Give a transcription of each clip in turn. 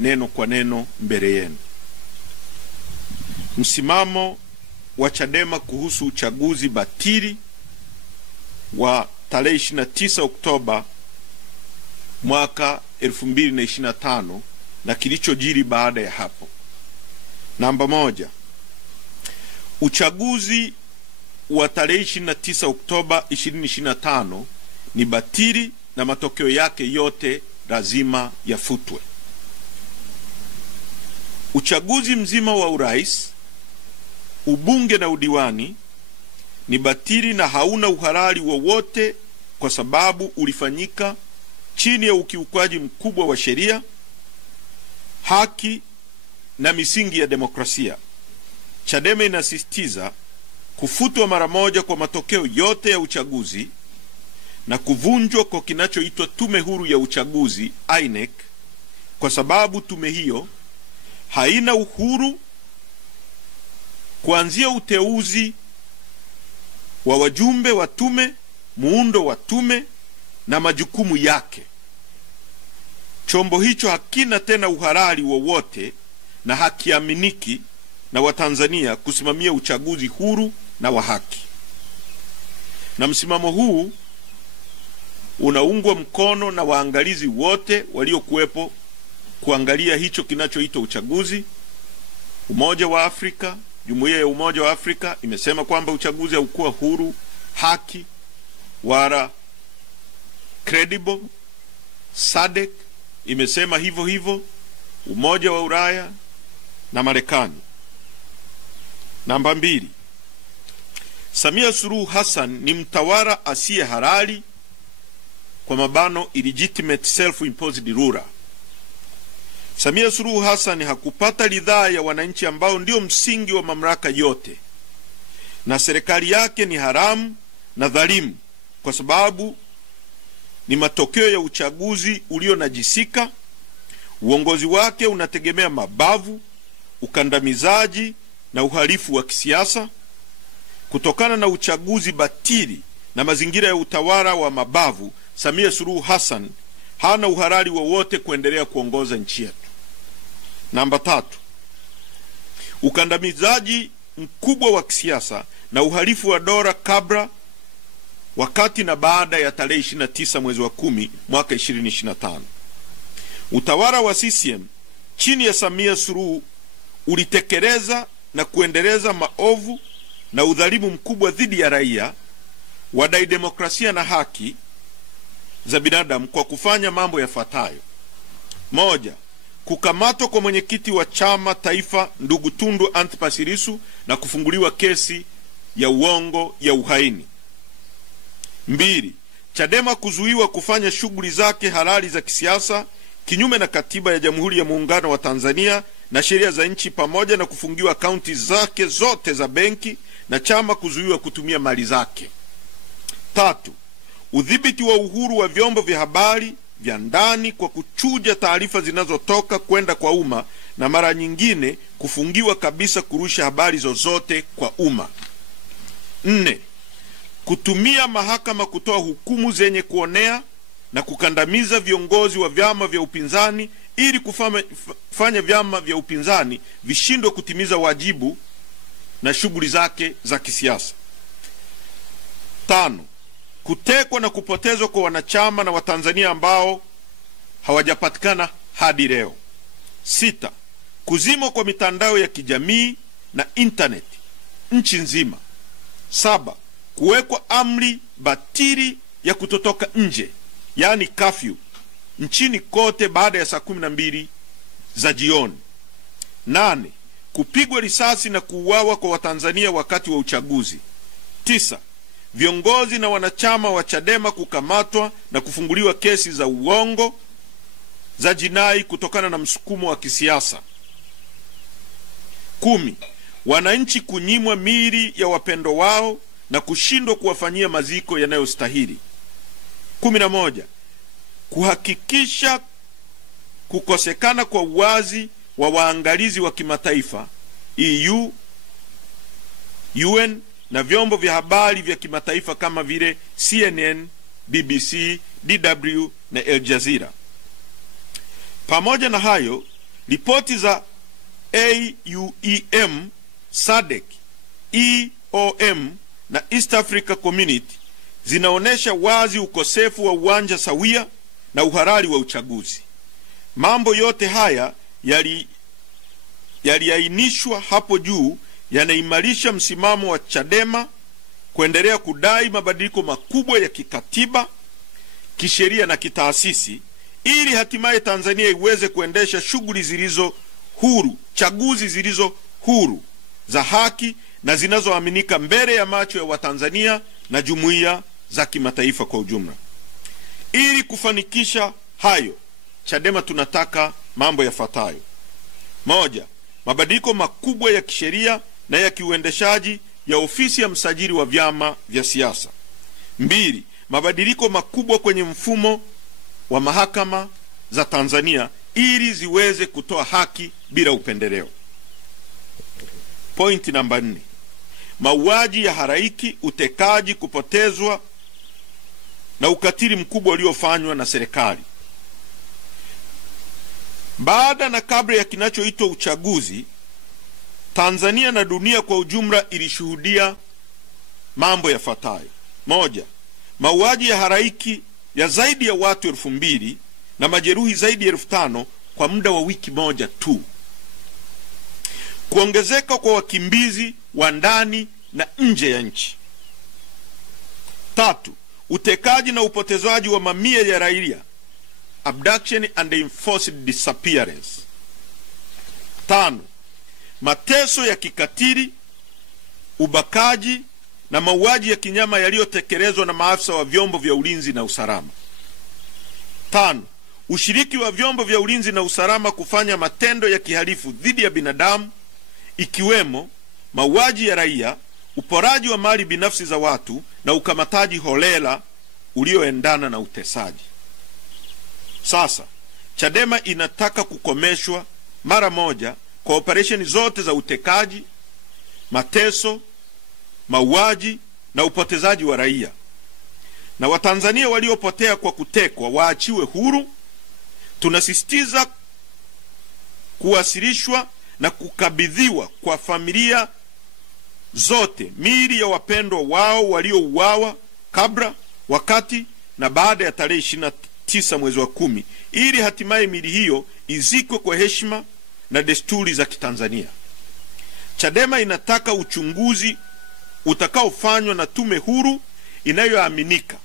neno kwa neno mbele yenu. Msimamo wa Chadema kuhusu uchaguzi batili wa tarehe 29 Oktoba mwaka 2025 na kilichojiri baada ya hapo. Namba 1. Uchaguzi wa tarehe 29 Oktoba 2025 ni batili na matokeo yake yote lazima yafutwe. Uchaguzi mzima wa urais, ubunge na udiwani ni batili na hauna uhalali wowote kwa sababu ulifanyika chini ya ukiukwaji mkubwa wa sheria, haki na misingi ya demokrasia. Chadema inasisitiza kufutwa mara moja kwa matokeo yote ya uchaguzi na kuvunjwa kwa kinachoitwa Tume Huru ya Uchaguzi INEC, kwa sababu tume hiyo haina uhuru kuanzia uteuzi wa wajumbe wa tume, muundo wa tume na majukumu yake. Chombo hicho hakina tena uhalali wowote na hakiaminiki na Watanzania kusimamia uchaguzi huru na wa haki. Na msimamo huu unaungwa mkono na waangalizi wote waliokuwepo kuangalia hicho kinachoitwa uchaguzi. Umoja wa Afrika, Jumuiya ya Umoja wa Afrika imesema kwamba uchaguzi haukuwa huru, haki wala credible. SADC imesema hivyo hivyo, Umoja wa Ulaya na Marekani. Namba 2. Samia Suluhu Hassan ni mtawala asiye halali, kwa mabano illegitimate self-imposed ruler. Samia Suluhu Hassan hakupata ridhaa ya wananchi ambao ndio msingi wa mamlaka yote, na serikali yake ni haramu na dhalimu kwa sababu ni matokeo ya uchaguzi ulionajisika. Uongozi wake unategemea mabavu, ukandamizaji na uhalifu wa kisiasa. Kutokana na uchaguzi batili na mazingira ya utawala wa mabavu, Samia Suluhu Hassan hana uhalali wowote kuendelea kuongoza nchi yetu. Namba 3. Ukandamizaji mkubwa wa kisiasa na uhalifu wa dola kabla, wakati na baada ya tarehe 29 mwezi wa 10 mwaka 2025. Utawala wa CCM chini ya Samia Suluhu ulitekeleza na kuendeleza maovu na udhalimu mkubwa dhidi ya raia, wadai demokrasia na haki za binadamu kwa kufanya mambo yafuatayo. 1. Kukamatwa kwa mwenyekiti wa chama taifa ndugu Tundu Antipas Lissu na kufunguliwa kesi ya uongo ya uhaini. 2. Chadema kuzuiwa kufanya shughuli zake halali za kisiasa kinyume na katiba ya Jamhuri ya Muungano wa Tanzania na sheria za nchi, pamoja na kufungiwa akaunti zake zote za benki na chama kuzuiwa kutumia mali zake. 3. Udhibiti wa uhuru wa vyombo vya habari vya ndani kwa kuchuja taarifa zinazotoka kwenda kwa umma na mara nyingine kufungiwa kabisa kurusha habari zozote kwa umma. 4. Kutumia mahakama kutoa hukumu zenye kuonea na kukandamiza viongozi wa vyama vya upinzani ili kufanya vyama vya upinzani vishindwe kutimiza wajibu na shughuli zake za kisiasa. 5. Kutekwa na kupotezwa kwa wanachama na Watanzania ambao hawajapatikana hadi leo. 6. Kuzimwa kwa mitandao ya kijamii na internet nchi nzima. 7. Kuwekwa amri batili ya kutotoka nje, yani curfew, nchini kote baada ya saa 12 za jioni. 8. Kupigwa risasi na kuuawa kwa Watanzania wakati wa uchaguzi. 9. Viongozi na wanachama wa Chadema kukamatwa na kufunguliwa kesi za uongo za jinai kutokana na msukumo wa kisiasa. 10. Wananchi kunyimwa miili ya wapendo wao na kushindwa kuwafanyia maziko yanayostahili. 11. Kuhakikisha kukosekana kwa uwazi wa waangalizi wa kimataifa EU, UN na vyombo vya habari vya kimataifa kama vile CNN, BBC, DW na Al Jazeera. Pamoja na hayo, Ripoti za AUEM, SADC, EOM na East Africa Community zinaonesha wazi ukosefu wa uwanja sawia na uhalali wa uchaguzi. Mambo yote haya yaliainishwa hapo juu yanaimarisha msimamo wa Chadema kuendelea kudai mabadiliko makubwa ya kikatiba, kisheria na kitaasisi ili hatimaye Tanzania iweze kuendesha shughuli zilizo huru, chaguzi zilizo huru, za haki na zinazoaminika mbele ya macho ya Watanzania na jumuiya za kimataifa kwa ujumla. Ili kufanikisha hayo, Chadema tunataka mambo yafuatayo: moja, mabadiliko makubwa ya kisheria na ya kiuendeshaji ya ofisi ya msajili wa vyama vya siasa. Mbili, mabadiliko makubwa kwenye mfumo wa mahakama za Tanzania ili ziweze kutoa haki bila upendeleo. Pointi namba 4, mauaji ya halaiki, utekaji, kupotezwa na ukatili mkubwa uliofanywa na serikali. Baada na kabla ya kinachoitwa uchaguzi, Tanzania na dunia kwa ujumla ilishuhudia mambo yafuatayo: moja, mauaji ya halaiki ya zaidi ya watu 2,000 na majeruhi zaidi ya 5,000 kwa muda wa wiki moja tu. Kuongezeka kwa wakimbizi wa ndani na nje ya nchi. Tatu, utekaji na upotezaji wa mamia ya raia, abduction and enforced disappearance. Tano, mateso ya kikatili, ubakaji na mauaji ya kinyama yaliyotekelezwa na maafisa wa vyombo vya ulinzi na usalama. Tano, ushiriki wa vyombo vya ulinzi na usalama kufanya matendo ya kihalifu dhidi ya binadamu, ikiwemo mauaji ya raia, uporaji wa mali binafsi za watu na ukamataji holela ulioendana na utesaji. Sasa Chadema inataka kukomeshwa mara moja kwa operesheni zote za utekaji, mateso, mauaji na upotezaji wa raia, na Watanzania waliopotea kwa kutekwa waachiwe huru. Tunasisitiza kuwasilishwa na kukabidhiwa kwa familia zote miili ya wapendwa wao waliouawa kabla, wakati na baada ya tarehe 29 mwezi wa 10 ili hatimaye miili hiyo izikwe kwa heshima na desturi za Kitanzania. Chadema inataka uchunguzi utakaofanywa na tume huru inayoaminika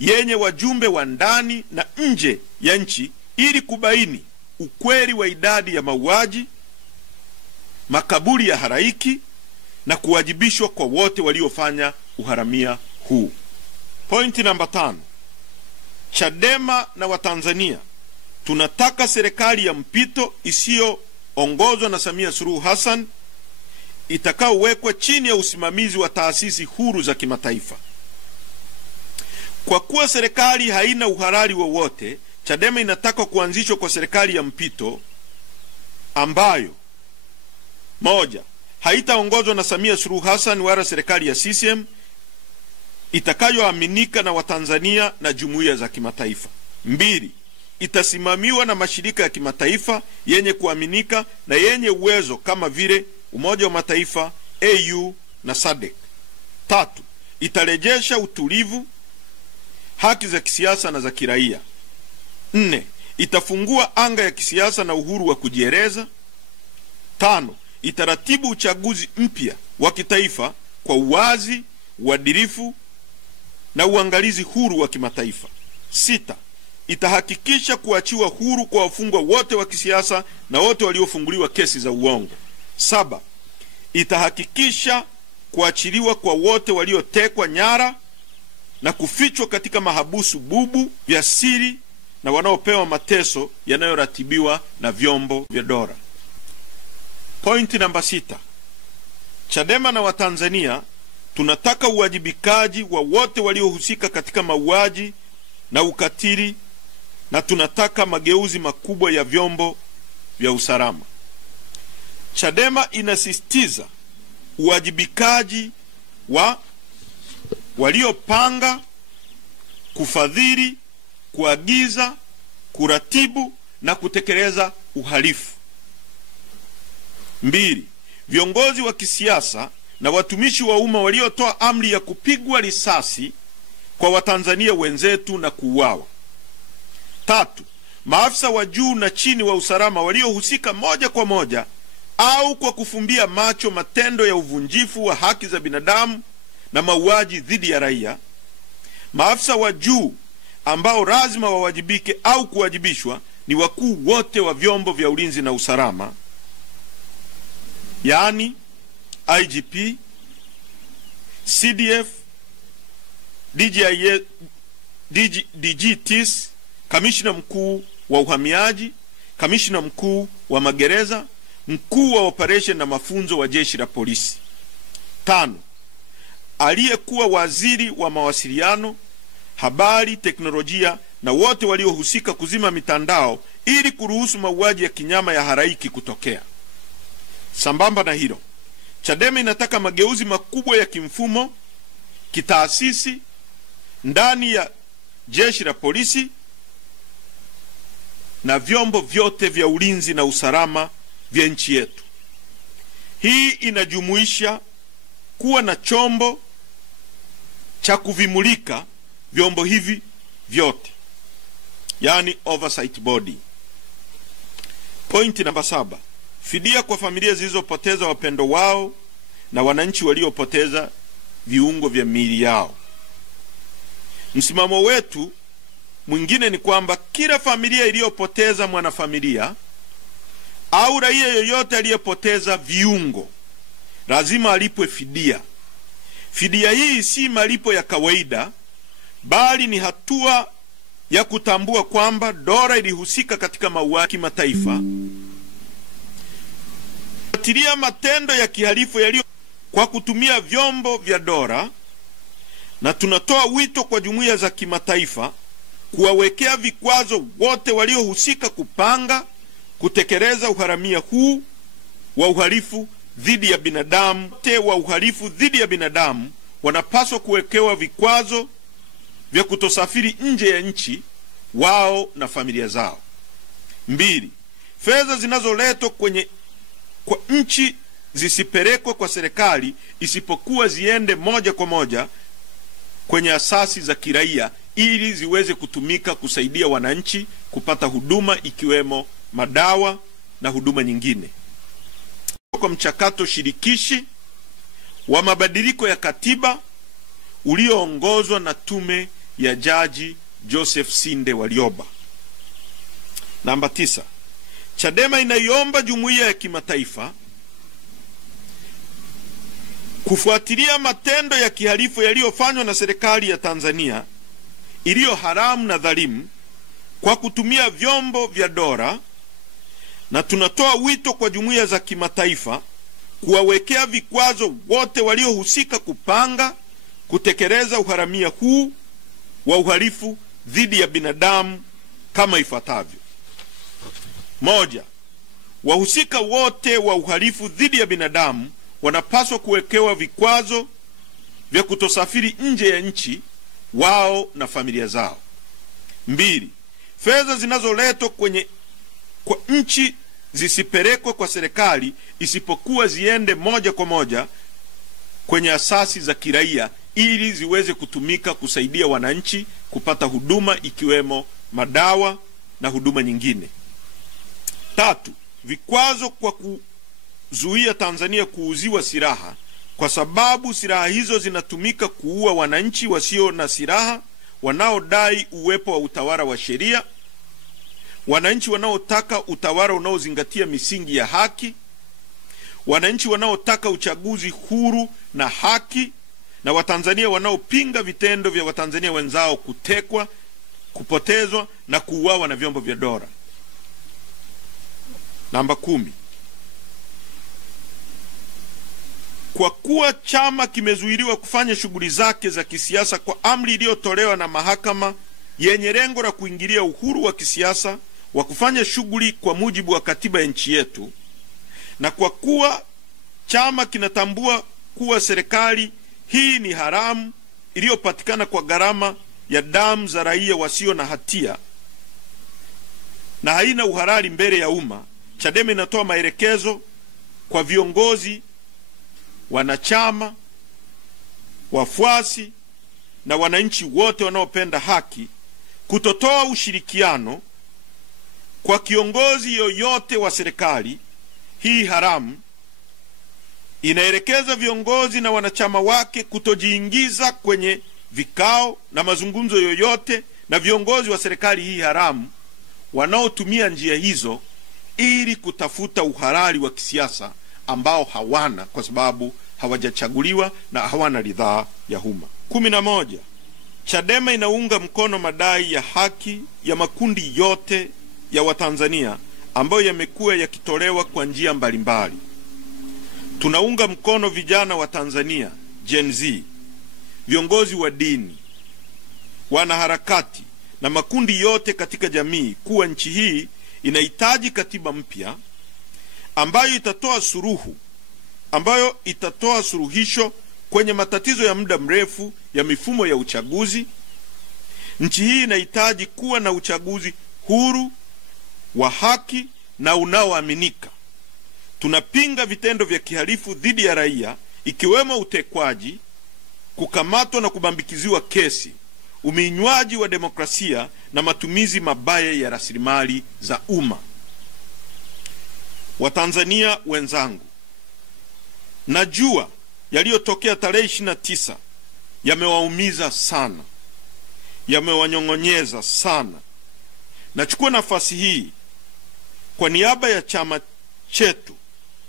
yenye wajumbe wa ndani na nje ya nchi ili kubaini ukweli wa idadi ya mauaji, makaburi ya halaiki na kuwajibishwa kwa wote waliofanya uharamia huu. Pointi namba 5, Chadema na Watanzania tunataka serikali ya mpito isiyoongozwa na Samia Suluhu Hassan itakaowekwa chini ya usimamizi wa taasisi huru za kimataifa. Kwa kuwa serikali haina uhalali wowote, Chadema inataka kuanzishwa kwa serikali ya mpito ambayo: moja, haitaongozwa na Samia Suluhu Hassan wala serikali ya CCM, itakayoaminika na Watanzania na jumuiya za kimataifa. Mbili, itasimamiwa na mashirika ya kimataifa yenye kuaminika na yenye uwezo kama vile Umoja wa Mataifa, AU na SADC. Tatu, itarejesha utulivu, haki za kisiasa na za kiraia. 4, itafungua anga ya kisiasa na uhuru wa kujieleza. 5, itaratibu uchaguzi mpya wa kitaifa kwa uwazi, uadilifu na uangalizi huru wa kimataifa. 6, itahakikisha kuachiwa huru kwa wafungwa wote wa kisiasa na wote waliofunguliwa kesi za uongo. 7, itahakikisha kuachiliwa kwa wote waliotekwa nyara na kufichwa katika mahabusu bubu vya siri na wanaopewa mateso yanayoratibiwa na vyombo vya dola. Pointi namba 6, Chadema na Watanzania tunataka uwajibikaji wa wote waliohusika katika mauaji na ukatili, na tunataka mageuzi makubwa ya vyombo vya usalama. Chadema inasisitiza uwajibikaji wa waliopanga, kufadhili, kuagiza, kuratibu na kutekeleza uhalifu. 2. Viongozi wa kisiasa na watumishi wa umma waliotoa amri ya kupigwa risasi kwa Watanzania wenzetu na kuuawa. 3. Maafisa wa juu na chini wa usalama waliohusika moja kwa moja au kwa kufumbia macho matendo ya uvunjifu wa haki za binadamu na mauaji dhidi ya raia. Maafisa wa juu ambao lazima wawajibike au kuwajibishwa ni wakuu wote wa vyombo vya ulinzi na usalama, yaani IGP, CDF, DGTs, kamishna mkuu wa uhamiaji, kamishna mkuu wa magereza, mkuu wa operation na mafunzo wa jeshi la polisi. 5. Aliyekuwa waziri wa mawasiliano, habari, teknolojia na wote waliohusika kuzima mitandao ili kuruhusu mauaji ya kinyama ya halaiki kutokea. Sambamba na hilo, Chadema inataka mageuzi makubwa ya kimfumo, kitaasisi ndani ya jeshi la polisi na vyombo vyote vya ulinzi na usalama vya nchi yetu. Hii inajumuisha kuwa na chombo cha kuvimulika vyombo hivi vyote, yani oversight body. Point namba 7. Fidia kwa familia zilizopoteza wapendo wao na wananchi waliopoteza viungo vya miili yao. Msimamo wetu mwingine ni kwamba kila familia iliyopoteza mwanafamilia au raia yoyote aliyepoteza viungo lazima alipwe fidia. Fidia hii si malipo ya kawaida, bali ni hatua ya kutambua kwamba dola ilihusika katika mauaji kimataifa, kufuatilia matendo ya kihalifu yaliyo kwa kutumia vyombo vya dola, na tunatoa wito kwa jumuiya za kimataifa kuwawekea vikwazo wote waliohusika kupanga, kutekeleza uharamia huu wa uhalifu dhidi ya binadamu. Wote wa uhalifu dhidi ya binadamu wanapaswa kuwekewa vikwazo vya kutosafiri nje ya nchi, wao na familia zao. 2. Fedha zinazoletwa kwa nchi zisipelekwe kwa serikali, isipokuwa ziende moja kwa moja kwenye asasi za kiraia ili ziweze kutumika kusaidia wananchi kupata huduma ikiwemo madawa na huduma nyingine. Kwa mchakato shirikishi wa mabadiliko ya katiba ulioongozwa na tume ya Jaji Joseph Sinde Warioba. Namba 9. Chadema inaiomba jumuiya ya kimataifa kufuatilia matendo ya kihalifu yaliyofanywa na serikali ya Tanzania iliyo haramu na dhalimu kwa kutumia vyombo vya dola, na tunatoa wito kwa jumuiya za kimataifa kuwawekea vikwazo wote waliohusika kupanga, kutekeleza uharamia huu wa uhalifu dhidi ya binadamu kama ifuatavyo. 1. Wahusika wote wa uhalifu dhidi ya binadamu wanapaswa kuwekewa vikwazo vya kutosafiri nje ya nchi, wao na familia zao. 2. Fedha zinazoletwa kwa nchi zisipelekwe kwa serikali, isipokuwa ziende moja kwa moja kwenye asasi za kiraia ili ziweze kutumika kusaidia wananchi kupata huduma ikiwemo madawa na huduma nyingine. 3. Vikwazo kwa kuzuia Tanzania kuuziwa silaha, kwa sababu silaha hizo zinatumika kuua wananchi wasio na silaha wanaodai uwepo wa utawala wa sheria, wananchi wanaotaka utawala unaozingatia misingi ya haki, wananchi wanaotaka uchaguzi huru na haki, na Watanzania wanaopinga vitendo vya Watanzania wenzao kutekwa, kupotezwa na kuuawa na vyombo vya dola. Namba 10. Kwa kuwa chama kimezuiliwa kufanya shughuli zake za kisiasa kwa amri iliyotolewa na mahakama yenye lengo la kuingilia uhuru wa kisiasa wa kufanya shughuli kwa mujibu wa katiba ya nchi yetu, na kwa kuwa chama kinatambua kuwa serikali hii ni haramu iliyopatikana kwa gharama ya damu za raia wasio na hatia, na haina uhalali mbele ya umma, Chadema inatoa maelekezo kwa viongozi, wanachama, wafuasi na wananchi wote wanaopenda haki kutotoa ushirikiano kwa kiongozi yoyote wa serikali hii haramu. Inaelekeza viongozi na wanachama wake kutojiingiza kwenye vikao na mazungumzo yoyote na viongozi wa serikali hii haramu wanaotumia njia hizo ili kutafuta uhalali wa kisiasa ambao hawana, kwa sababu hawajachaguliwa na hawana ridhaa ya umma. 11. Chadema inaunga mkono madai ya haki ya makundi yote ya Watanzania ambayo yamekuwa yakitolewa kwa njia mbalimbali. Tunaunga mkono vijana wa Tanzania, Gen Z, viongozi wa dini, wanaharakati na makundi yote katika jamii kuwa nchi hii inahitaji katiba mpya ambayo itatoa suluhisho kwenye matatizo ya muda mrefu ya mifumo ya uchaguzi. Nchi hii inahitaji kuwa na uchaguzi huru, wa haki na unaoaminika. Tunapinga vitendo vya kihalifu dhidi ya raia, ikiwemo utekwaji, kukamatwa na kubambikiziwa kesi, uminywaji wa demokrasia na matumizi mabaya ya rasilimali za umma. Watanzania wenzangu, najua yaliyotokea tarehe 29 yamewaumiza sana, yamewanyong'onyeza sana. Nachukua nafasi hii kwa niaba ya chama chetu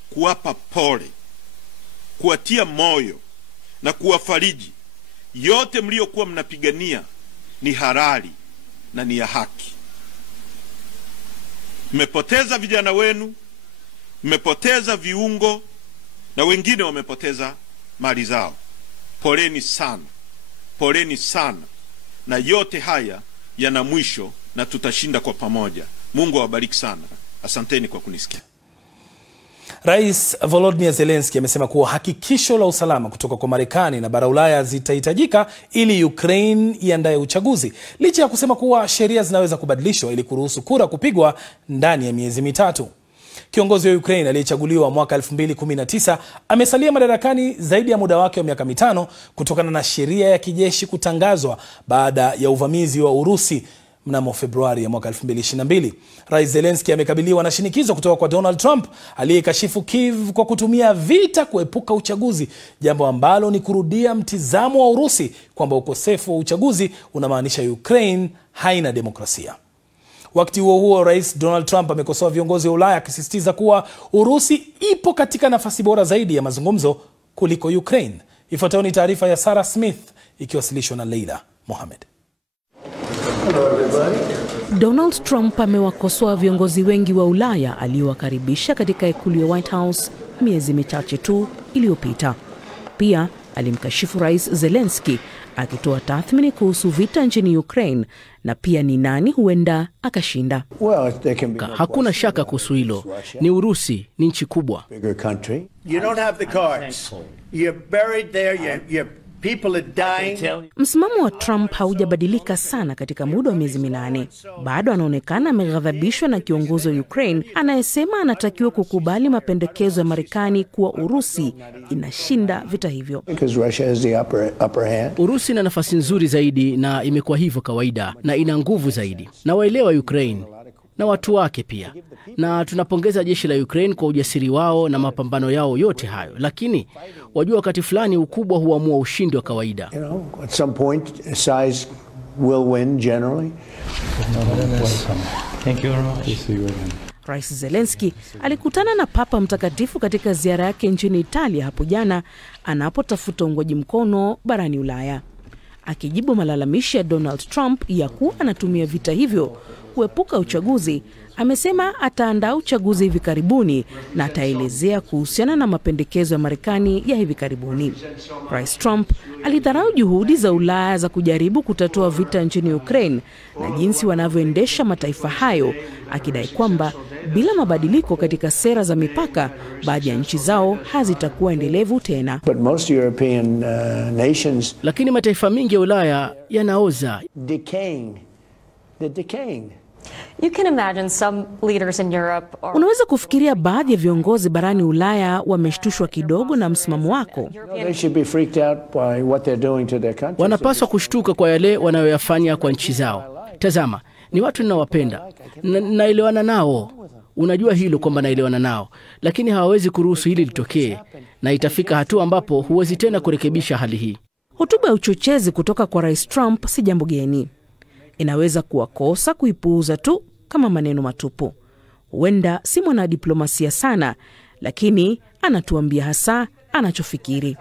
kuwapa pole, kuwatia moyo na kuwafariji. Yote mliokuwa mnapigania ni halali na ni ya haki. Mmepoteza vijana wenu, mmepoteza viungo na wengine wamepoteza mali zao. Poleni sana, poleni sana, na yote haya yana mwisho na tutashinda kwa pamoja. Mungu awabariki sana. Asanteni kwa kunisikia. Rais Volodymyr Zelensky amesema kuwa hakikisho la usalama kutoka kwa Marekani na bara Ulaya zitahitajika ili Ukraine iandae uchaguzi, licha ya kusema kuwa sheria zinaweza kubadilishwa ili kuruhusu kura kupigwa ndani ya miezi mitatu. Kiongozi wa Ukraine aliyechaguliwa mwaka 2019 amesalia madarakani zaidi ya muda wake wa miaka 5 kutokana na sheria ya kijeshi kutangazwa baada ya uvamizi wa Urusi mnamo Februari ya mwaka 2022. Rais Zelensky amekabiliwa na shinikizo kutoka kwa Donald Trump aliyekashifu Kiev kwa kutumia vita kuepuka uchaguzi, jambo ambalo ni kurudia mtizamo wa Urusi kwamba ukosefu wa uchaguzi unamaanisha Ukraine haina demokrasia. Wakati huo huo, Rais Donald Trump amekosoa viongozi wa Ulaya akisisitiza kuwa Urusi ipo katika nafasi bora zaidi ya mazungumzo kuliko Ukraine. Ifuatayo ni taarifa ya Sarah Smith ikiwasilishwa na Leila Mohamed. Donald Trump amewakosoa viongozi wengi wa Ulaya aliowakaribisha katika ikulu ya White House miezi michache tu iliyopita. Pia alimkashifu Rais Zelensky akitoa tathmini kuhusu vita nchini Ukraine na pia ni nani huenda akashinda. Hakuna shaka kuhusu hilo. Ni Urusi, ni nchi kubwa. Msimamo wa Trump haujabadilika sana katika muda wa miezi 8. Bado anaonekana ameghadhabishwa na kiongozi wa Ukraine anayesema anatakiwa kukubali mapendekezo ya Marekani kuwa Urusi inashinda vita hivyo. Urusi ina nafasi nzuri zaidi na imekuwa hivyo kawaida na ina nguvu zaidi. Na waelewa Ukraine na watu wake pia. Na tunapongeza jeshi la Ukraine kwa ujasiri wao na mapambano yao yote hayo. Lakini wajua wakati fulani ukubwa huamua ushindi wa kawaida. At some point size will win generally. Thank you very much. Rais Zelensky alikutana na Papa Mtakatifu katika ziara yake nchini Italia hapo jana anapotafuta uungwaji mkono barani Ulaya. Akijibu malalamishi ya Donald Trump ya kuwa anatumia vita hivyo kuepuka uchaguzi, amesema ataandaa uchaguzi hivi karibuni na ataelezea kuhusiana na mapendekezo ya Marekani ya hivi karibuni. Rais Trump alidharau juhudi za Ulaya za kujaribu kutatua vita nchini Ukraine na jinsi wanavyoendesha mataifa hayo, akidai kwamba bila mabadiliko katika sera za mipaka, baadhi ya nchi zao hazitakuwa endelevu tena. Lakini mataifa mengi ya Ulaya yanaoza. You can imagine some leaders in Europe are... Unaweza kufikiria baadhi ya viongozi barani Ulaya wameshtushwa kidogo na msimamo wako. They should be freaked out by what they're doing to their countries. Wanapaswa kushtuka kwa yale wanayoyafanya kwa nchi zao. Tazama, ni watu ninawapenda. Naelewana nao. Unajua hilo kwamba naelewana nao, lakini hawawezi kuruhusu hili litokee, na itafika hatua ambapo huwezi tena kurekebisha hali hii. Hotuba ya uchochezi kutoka kwa Rais Trump si jambo geni. Inaweza kuwa kosa kuipuuza tu kama maneno matupu. Huenda si mwanadiplomasia sana, lakini anatuambia hasa anachofikiri.